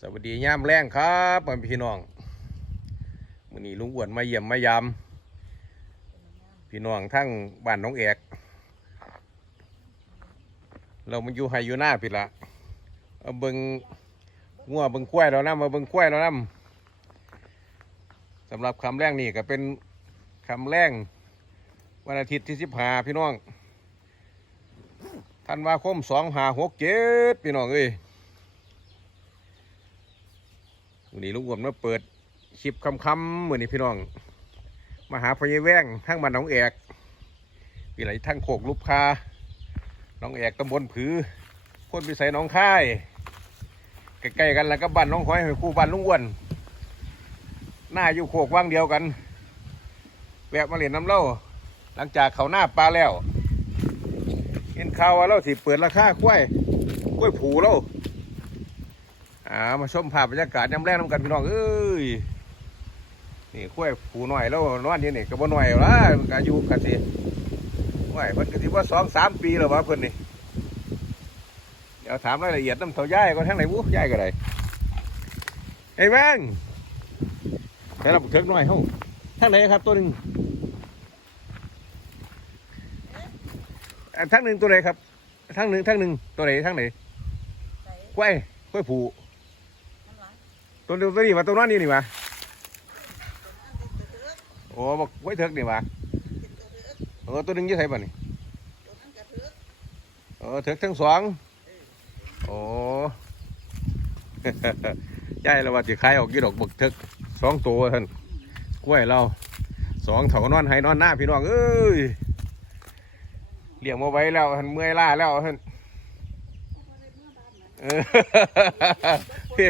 สวัสดีย่ามแรงครับพ่อพี่น้องมื้อนี้ลุงอ้วนมาเยี่ยมมายามพี่น้องทั้งบ้านน้องแอกเรามันอยู่ไฮอยู่หน้าพี่ละเอาเบิงงัวเบิงกล้วยเรานำมาเบิงกล้วยเรานำสำหรับคำแรกนี่ก็เป็นคำแรกวันอาทิตย์ที่สิบหาพี่น้องธันวาคมสองหาหกเจ็ดพี่น้องเอ้ย วันนี้ลุงอ้วนมาเปิดคลิปคำๆเหมือนนี้พี่น้องมาหาพญายแว่งทั้งบ้านหน้องแอกวิไลทั้งโขกลุบคาหน้องแอกตำบลผือพ้นพิสัยน้องค่ายใกล้ๆกันแล้วก็บ้านน้องหอยหอยคู่บ้านลุงอ้วนหน้าอยู่โขกว่างเดียวกันแวะมาเหรียนน้ำเล่าหลังจากเขาหน้าปลาแล้วเห็นข่าวว่าเราสิเปิดราคากล้วยกล้วยผูเรา อ่ามาชมภาพบรรยากาศยามแรกน้ำกันพี่น้องเอ้ยนี่คุ้ยผูหน่อยแล้วนอนอยู่นี่ก็บ่หน่อยละมันก็อายุกันสิว้ายเพิ่นก็สิว่าสองสามปีแล้ววะเพิ่นนี่เดี๋ยวถามรายละเอียดน้ำเท่าย่ายก็ทั้งไหนวุ้ย่ายก็ได้ไอ้แม่งใช้ระบบเทิกหน่อยเฮ้าทั้งไหนครับตัวหนึ่งอ่าทั้งหนึ่งตัวไหนครับทั้งหนึ่งทั้งหนึ่งตัวไหนทั้งไหนใส่กล้วยกล้วยผูน้ำหลัง ตัวตัวนี้มาตัวนั้นนี่นี่มาอันนี้ตัวเถือกโอ้บอกไว้เถิกนี่มาเป็นตัวเถือกเออตัวนึงยี่ไสบ่นี่เถือกเอเถิกทั้งสองโอ้ยายเราว่าสิขายออกกี่ดอกบกเถิกสองตัวท่านกล้วยเราสองเถานอนให้นอนหน้าพี่น้องเอ้ยเลี้ยงมาไว้แล้วท่านเมื่อยล้าแล้วท่านเอ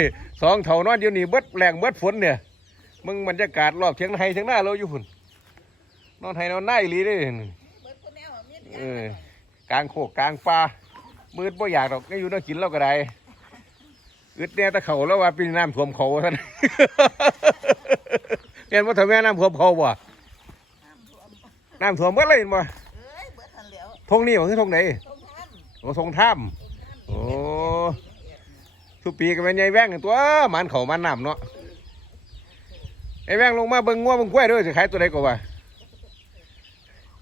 อ สองเถานอนอยู่นี่เบิดแรงเบิดฝนเนี่ยมึงบรรยากาศรอบเทียงไห้เทียงหน้าเราอยู่พุ่นนอนไห้นอนหน้าอีหลีเด้เบิดคนแนวมีดเออกลางโคกกลางป่ามืดบ่อยากดอกก็อยู่น่ากินเราก็ได้อึดเนี่ยตะเขาแล้วว่าปีน้ำท่วมเขาท่านเห็นว่าทำแม่น้ำท่วมเขาบ่น้ำท่วมน้ำท่วมเมื่อไรเห็นบ่เอ้ยเบิดทันแล้วทงนี่บ่คือทงไหนต้องท่านโอ้ทงถ้ำโอ้ ทุกปีก็เป็นยายแว่งตัวมันเขามันน้ำเนาะไอ้แว่งลงมาเบิ่งงัวเบิ่งกล้วยด้วยสิขายตัวใดก็ว่า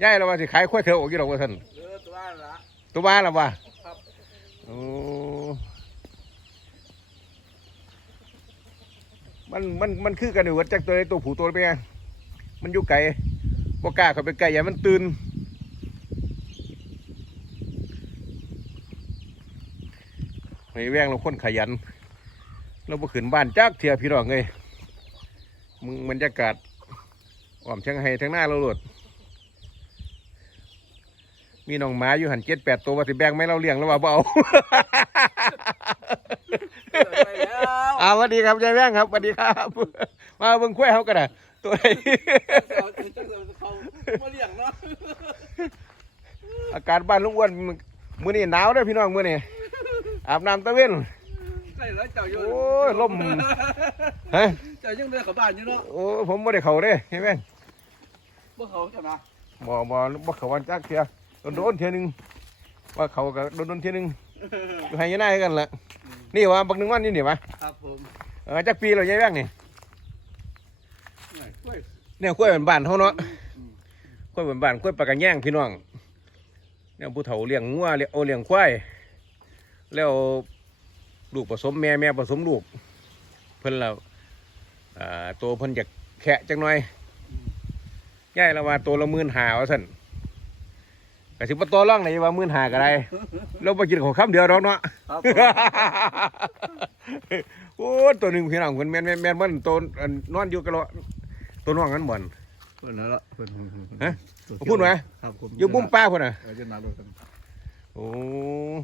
ยายเราว่าสิขายกล้วยเถอะออกกี่ดอกว่าท่านเออตัวละตัวบ้านละวะครับโอ้มันมันมันคือกันอยู่ว่าจากตัวใดตัวผู้ตัวเป็นไงมันอยู่ไกลบ่กล้าเข้าไปใกลอย่ามันตื่น ไอ้แวงเราคนขยัน เราบ่ขึ้นบ้านจักเทียพี่น้องเลยมึงบรรยากาศอ้อมเชียงไฮ้ทั้งหน้าเราโลดมีน้องหมาอยู่หันเจ็ดแปดตัวว่าสิแบ่งไม่เราเลี้ยงแล้วว่าบ่เอาไปแล้วอ่าสวัสดีครับยายแว่งครับสวัสดีครับ มาเบิ่งกล้วยเขากันนะตัวไหนเขาจะเขามาเลี้ยงเนาะอากาศบ้านลุงอ้วนมื้อนี้หนาวเด้อพี่น้องมื้อนี้ อาบน้ำตะเวนใส่แล้วเจ้าอยู่โอ้ยลมฮะเจ้ายังเดินเข้าบ้านอยู่เนาะโอ้ยผมบ่ได้เข้าเด้ยายแว่งบ่เขาใช่ไหมบ่บ่บ่เข้าวันจักเที่ยโดนๆเที่ยหนึงว่าเขาก็โดนๆเที่ยหนึงอยู่ให้อยังไงกันล่ะนี่ว่าบักหนึงวันนี่นี่วะครับผมเออจักปีแล้วยายแว่งนี่กล้วยเนี่ยกล้วยบ้านๆเฮาเนาะกล้วยบ้านๆกล้วยปลากระแยงพี่น้องเนี่ยผู้เฒ่าเลี้ยงงัวเลี้ยงโอเลี้ยงควาย แล้วลูกผสมแม่แม่ผสมลูก เพิ่นแล้วอ่าตัวเพิ่นอยากแขะจังหน่อยย่ายละว่าตัวละหมื่นหาว่าซั่นก็สิบ่ต่อรองได้ว่าหมื่นหาก็ได้เราบ่กินของคำเดียวดอกเนาะครับโอ้ตัวหนึงพี่น้องเพิ่นแม่นแม่นแม่นมันตัวอันนอนอยู่กะโลตัวน้องนั้นบ่อนเพิ่นนั่นละเพิ่นฮะพูดไหมครับผมอยู่มุมป้าพุ่นน่ะเออจะนาลงกันโอ้อืม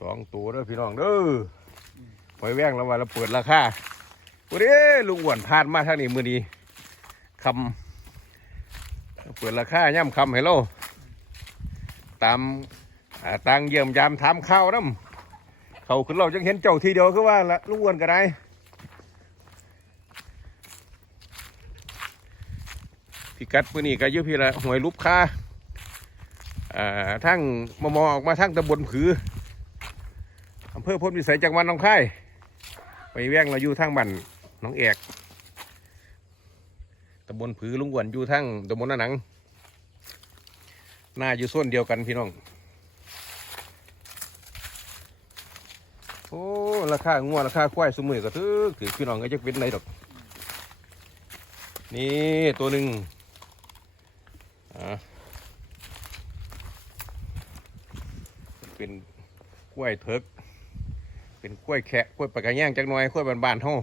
สองตัวเด้อพี่น้องเด้อปล่อยแว่งแล้วว่าเราเปิดราคาวันนี้ลุงอ้วนผ่านมาทางนี้มือนี้คำเปิดราคาย่ำคำให้เราตามต่างเยี่ยมยามถามข้าวน้ำเขาขึ้นเราจังเห็นเจ้าทีเดียวคือว่าละลุงอ้วนก็ได้พิกัดมือนี้ก็ยุพี่ละหวยลุบค่า ทั้งมมอออกมาทั้งตำบลผืออำเภอพ้นวิสัยจังหวัดหนองคายไปแว่งเราอยู่ทั้งบ้านน้องแอกตำบลผือลุงวนอยู่ทั้งตำบลนาหนังหน้าอยู่ส่วนเดียวกันพี่น้อง โอ้ราคางัวราคาควายสมือก็ถือถือพี่น้องก็จะเป็นไรดอก นี่ตัวหนึ่งอ่า เป็นกล้วยเถิกเป็นกล้วยแคะกล้วยปากกาแย่งจักหน่อยกล้วยบานๆเฮา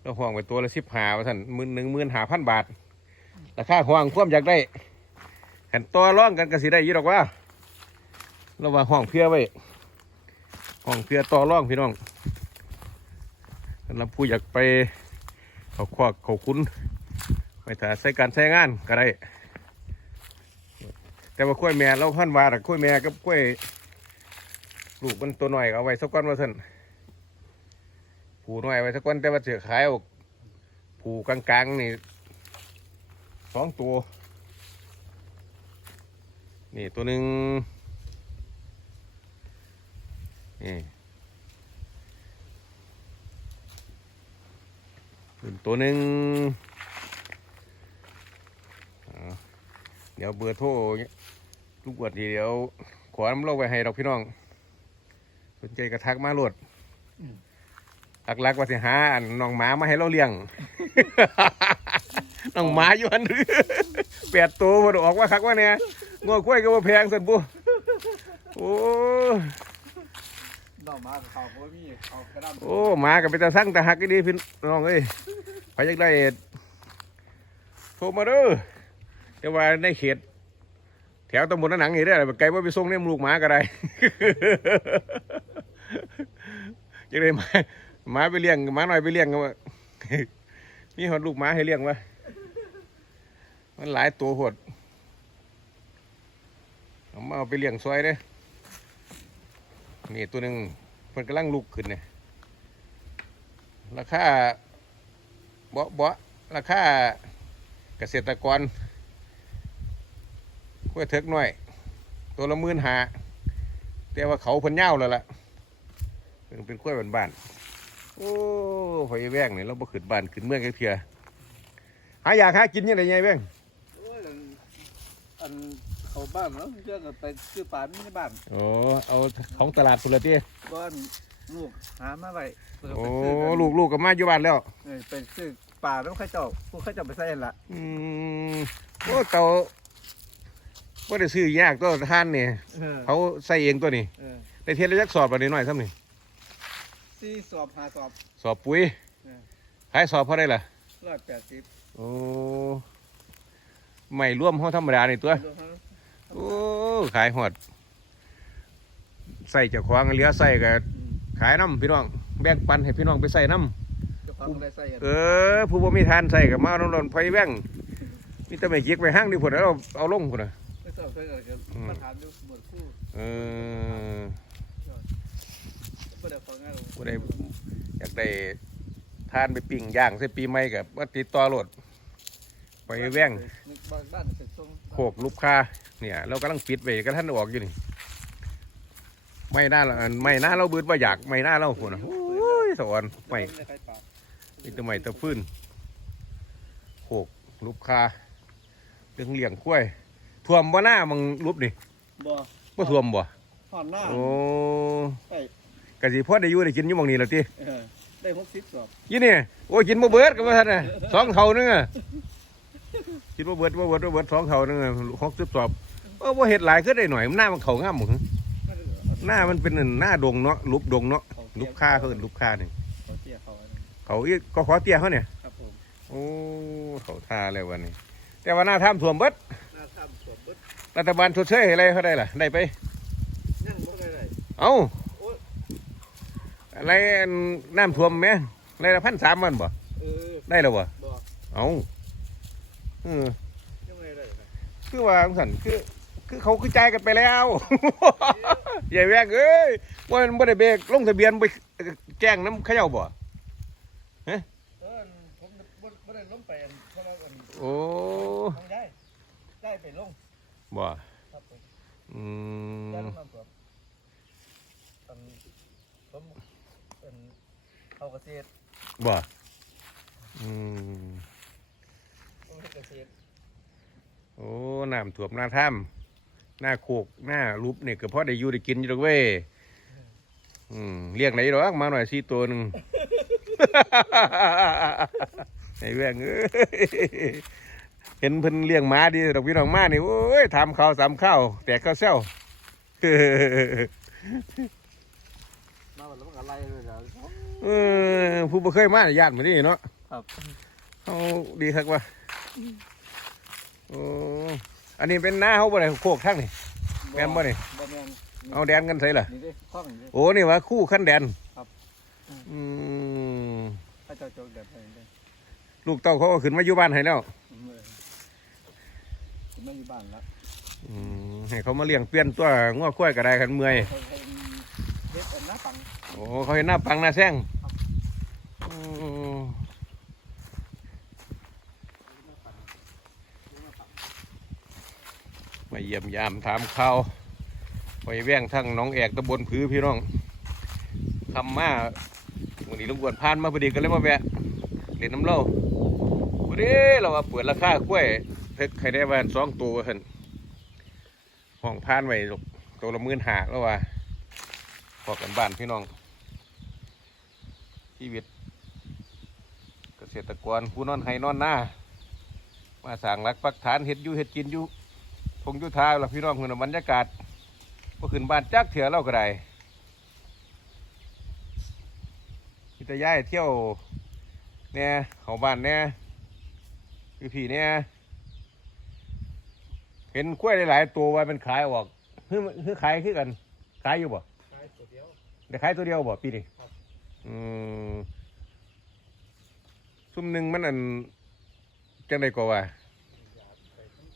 แล้วห่วงไปตัวละสิบหาว่าท่านหมื่นหนึ่งหมื่นหาพันบาทราคาห่วงควมอยากได้ขันตัวร่องกันก็สิได้ยี่ดอกว่าเราว่าห้องเพียไว้ห้องเพียต่อร่องพี่น้องสำหรับผู้อยากไปเขาควักเขาคุ้นไปถ่ายใช้การใช้งานก็ได้ แต่ว่าข้วยแม่เราพันวาแต่ข้วยแม่กับข้วยลูกมันตัวหน่อยเอาไว้สักก้อนว่าท่านผูหน่อยไว้สักก้อนแต่ว่าเสือขายออกผูกลางๆนี่สองตัว นี่ตัวหนึ่งนี่ตัวหนึ่งเดี๋ยวเบอร์โทร ลูกวดทีเดียวขอน้ำเล่าไว้ให้ดอกพี่น้อง สนใจกระทักมาโหลดหลักๆว่าสิหาอันน้องหมามาให้เราเลี้ยง น้องหมาอยู่อันหรือแปดตัวพอออกว่าคักว่าเนี่ยงัวกล้วยก็ว่าแพงสันปูโอ้น้องมาเขาเขามีเขากระดโอ้หมากับไปตาสั่งตาหักก็ดีพี่น้องเอ้ยใครอยากได้โทรมาเด้อแต่ว่าในเขต แถวตำบลนหนังนี่ได้อไกลว่าไปส่งเนี่ยลูกหมาก็ได้ยากได้หมาหมาไปเลี้ยงหมาหน่อยไปเลี้ยงก็ว่ามีหอดลูกหมาให้เลี้ยงวะมันหลายตัวหดเอามาเอาไปเลี้ยงซอยเด้อนี่ตัวหนึ่งมันกำลังลุกขึ้นเนี่ยราคาเบาะเบาะราคาเกษตรกร ล้วยเถิกหน่อย ตัวละหมื่นหาแต่ว่าเขาเพิ่นเน่าวแล้วล่ะเป็นเป็นกล้วยบ้านๆโอ้ไฟแว่งเนี่ยเราบ่ขึ้นบ้านขึ้นเมืองกันเพียหาอยากหากินยังไงไงแว่งโอ้ยอันอันเขาบ้านเนาะเชื่อกันไปซื้อปลาไม่ในบ้านโอ้เอาของตลาดสุดละที่บ้านลูกหามาไว้เพื่อโอ้ไปซื้อกันลูกลูกกับมาอยู่บ้านแล้วเออไปซื้อปลาแล้วเข้าเจ้าพวกเข้าเจ้าไปใส่ละอืมโอ้เตา ว่าได้ซื้อยากตัวท่านเนี่ยเออเขาใส่เองตัวนี้เออได้เทียนระยักสอบแบบนี้หน่อยซ้ำนี่สี่สอบหาสอบ สอบปุ๋ยเออ ขายสอบเพราะได้ล่ะร้อยแปดสิบโอ้ไม่ร่วมห้องธรรมดาในตัว รวมทั้งโอ้ขายหอดใส่เจ้าของเหลือใส่กับอืมขายน้ำพี่น้องแบ่งปันให้พี่น้องไปใส่น้เจ้าของอะไรใส่กันำเออผู้บ่มีทานใส่กับมาเอาน้ำร้อนไฟแบ่งมีแต่ไม่เกียกไปห้างดิผลแล้วเอาเอาลงพุ่นน่ะ ไม่ชอบใส่กันอืมมาถามดูหมดคู่เออก็เดี๋ยวฟังง่ายลงผู้ใดอยากได้ทานไปปิ้งย่างใส่ปีใหม่กับว่าติดต่อรถไปแว่งบ้านบ้านเสร็จทรงโขกลูกค้าเนี่ย เรากำลังปิดไว้ก็ท่านออกอยู่นี่ ไม่น่าละอันไม่น่าเราบืดว่าอยากไม่น่าเราคนนะโอ้ยสวรรค์ไม่ใครปลามีแต่ไม่ตะฟื้นโขกลูกค้าเรื่องเลี้ยงกล้วย ท่วมบ่หน้ามึงรูปนี่บ่บ่ท่วมบ่หอนหน้าโอ้ไปกะสิพ่อได้อยู่ได้กินอยู่หมองนี้แล้วติเออได้หกสิบสอบยี่นี่โอ้ยกินบ่เบิดกันว่าท่านน่ะสองเท่านึงอะกินบ่เบิดบ่เบิดบ่เบิดสองเท่านึงอะหกสิบสอบเออบ่เฮ็ดหลายขึ้นได้หน่อยมันหน้ามันเขางามหมดหน้ามันเป็นอันหน้าดงเนาะลุบดงเนาะลุบค่าเขาเอิ้นลุบค่านี่เขาเตี้ยเขาอันนั้นเขาอีกก็ขอเตี้ยเขาเนี่ยครับผมโอ้เขาท่าแล้ววันนี้แต่ว่าหน้าถ้ำท่วมเบิดหน้าถ้ำสวมเบิด รัฐบาลชดเชยให้อะไรเขาได้ล่ะ ได้ไปนั่งบ่ได้เลยเอ้าโอ้ยอะไรอันน้ำท่วมไหมอะไรละพันสามวันบ่เออได้แล้วบ่บ่เอ้าเออยังไงได้นะคือว่าจังสันคือ คือเขาคือใจายกันไปแล้วใหญ่แวกเอ้ยว่ามันบ่ได้เบรกลงทะเบียนไปแจ้งน้ำเขย่าบ่เออผมบ่บ่ได้ล้มไปอันเพราะว่าอันโอ้ ทางได้ได้ไปลงบ่ครับผมอืย่านมน้ำท่วมอันผมเป็นเอาเกษตรบ่อืมผมเฮ็ดเกษตรโอ้น้ำท่วมหน้าถ้ำหน้าโคกหน้ารูปเนี่ยก็พอได้อยู่ได้กินอยู่ดอกเว้ยอืมเรียกไหนหรอกมาหน่อยสี่ตัวหนึ่งไอ้แว่งเอ้ย เห็นเพิ่นเลี้ยงม้าดีดอกพี่น้องม้านี่โอ้ยทำข้าวสามข้าวแต่ข้าวเซ้ามาแล้วมันก็ไล่เลยนะเออผู้บ่เคยมาญาติมานี่เนาะครับเอาดีครับว่าโอ้อันนี้เป็นหน้าเขาบ่ได้โคกทั้งนี่แม่นบ่นี่บ่แม่นเอาแดนกันใส่ล่ะนี่เด้ข้องนี่เด้โอ้นี่ว่าคู่ขั้นแดนครับอืมพระเจ้าโจกเด็ดไปเด้ลูกเต้าเขาก็ขึ้นมาอยู่บ้านให้แล้ว ผมเลยผมไม่อยู่บ้านแล้ว อืม ให้เขามาเลี้ยงเปลี่ยนตัวง้อควายก็ได้กันเมื่อยกันหน้าปังโอ้เขาเห็นหน้าปังหน้าแซงมาเยี่ยมยามถามข่าวไปแว่งทั้งน้องแอกตะบนผือพี่น้องคำมาวันนี้ลุงกวนพานมาพอดีกันเลยมาแวะเล่นน้ำเล่าวันนี้เราเปิดราคากล้วยเพิกใครได้บ้านสองตัวเห็น ห้องพานไว้ลูกตัวละมื่นหาแล้วว่าพอกันบ้านพี่น้องชีวิต เกษตรกรผู้นอนให้นอนหน้ามาสั่งรักปักฐานเห็ดอยู่เห็ดกินอยู่ทงอยุทาละพี่น้องเห็นบรรยากาศก็ขึ้นบ้านจักเถื่อเราก็ได้พิตย้ายเที่ยวเนี่ยเขาบ้านเนี่ยพี่พี่เนี่ย ห็นกล้วยหลายๆตัวว่าเป็นขายออกคือคือขายคือกัน ขายอยู่บ่ขายตัวเดียวได้ขายตัวเดียวบ่ปีนี้ครับ อืมซุ่มหนึ่งมันอันจังไดก็ว่า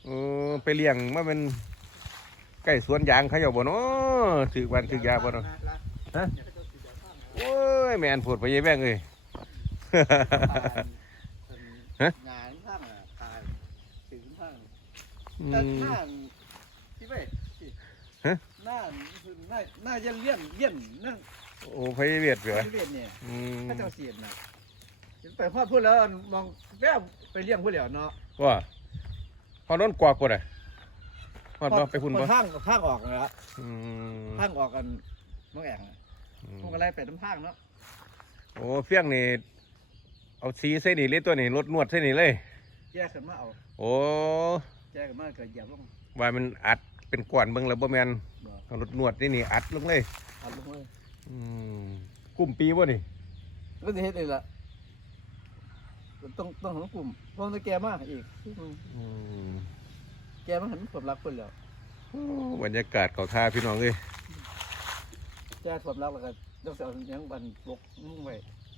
เออไปเลี้ยงมาเป็นไก่สวนยางเขาเจ้าบ่เนาะถือวันถือยาบ่เนาะฮะโอ้ยแม่นพูดไปยายแบงเอ้ยฮะงานข้างอะตายถึงข้าง อื แต่มหน้าพี่เว้ยฮะ หน้าคือหน้าหน้าจะเลี่ยนเลี่ยนนั่นโอ้พยเวียดเหรอพี่เว้ยเนี่ยอืมพระเจ้าเสียนนะไปพ่อพูดแล้วมองแวบไปเลี้ยงผู้เหลียวเนาะว่าเฮาโดนกวากบ่ได้ฮอดบ่ไปพุ่นบ่ข้างข้างออกนะอืมข้างออกกันน้องแองน่ะอืมพวกอะไรไปน้ำข้างเนาะโอ้เฟี้ยงนี่เอาสีใส่นี่เลยตัวนี่รถนวดใส่นี่เลย แยกขึ้นมาเอา โอ้ แยกขึ้นมาก็เหยียบลงว่ามันอัดเป็นก้อนเบิ่งแล้วบ่แม่นบ่เอารถนวดนี่นี่อัดลงเลยเอาลงเลยอืมกุ้มปีบ่นี่ก็จะเฮ็ดนี่ล่ะต้องต้องของกลุ่มเพราะมันแก่มากอีก อืมแก่มาหันความรักคนแล้วโอ้บรรยากาศเขาท่าพี่น้องเอ้ยแก่ความรักแล้วก็ต้องเอาหยังบันบกมุ่งไว้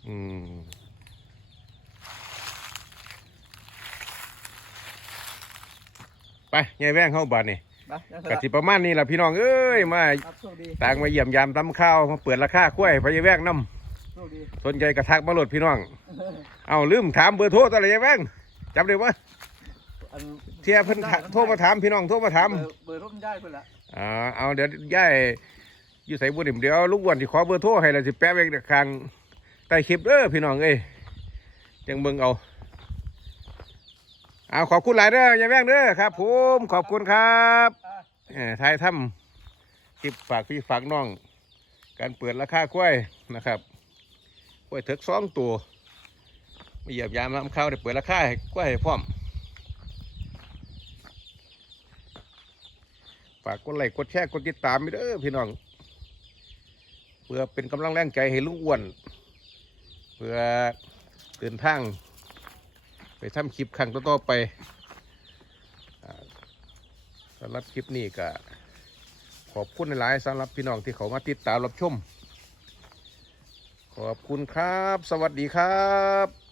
อืม ไปยายแว่งเข้าบ้านนี่นะยังกสิประมาณนี้ล่ะพี่น้องเอ้ยมาครับโชคดีต่างมาเยี่ยมยามตำข้าวมาเปิดราคากล้วยพะยายแว่งน้โชคดีำสนใจกระทักมาโหลดพี่น้อง เอาลืมถามเบอร์โทรตัวอะไรยายแว่งจำได้ปะอันเที่ยเพิ่นถโทรมาถามพี่น้องโทรมาถามเบอร์เบอร์ร่มได้เพิ่นละอ่าเอาเดี๋ยวย่ายอยู่ใส่บุญเดี๋ยวลูกอ้วันที่ขอเบอร์โทรให้เราสิแปะไว้ข้างใต้คลิปเด้อพี่น้องเอ้ยจังเบิ่งเอา เอาขอบคุณหลายเด้อยายแว่งเด้อครับผมขอบคุณครับอะเอ่อท้ายถ้ำคลิปฝากพี่ฝากน้อง การเปิดราคากล้วยนะครับกล้วยเถิกสองตัวมาเหยียบยามน้ำข้าวได้เปิดราคาให้กล้วยให้พร้อมฝากกดไลค์กดแชร์กดติดตามไปเด้อพี่น้อง เพื่อเป็นกำลังแรงใจให้ลุงอ้วน เพื่อเดินทาง ไปทำคลิปครั้งต่อๆไปสำหรับคลิปนี้ก็ขอบคุณหลายสำหรับพี่น้องที่เขามาติดตามรับชม ขอบคุณครับ สวัสดีครับ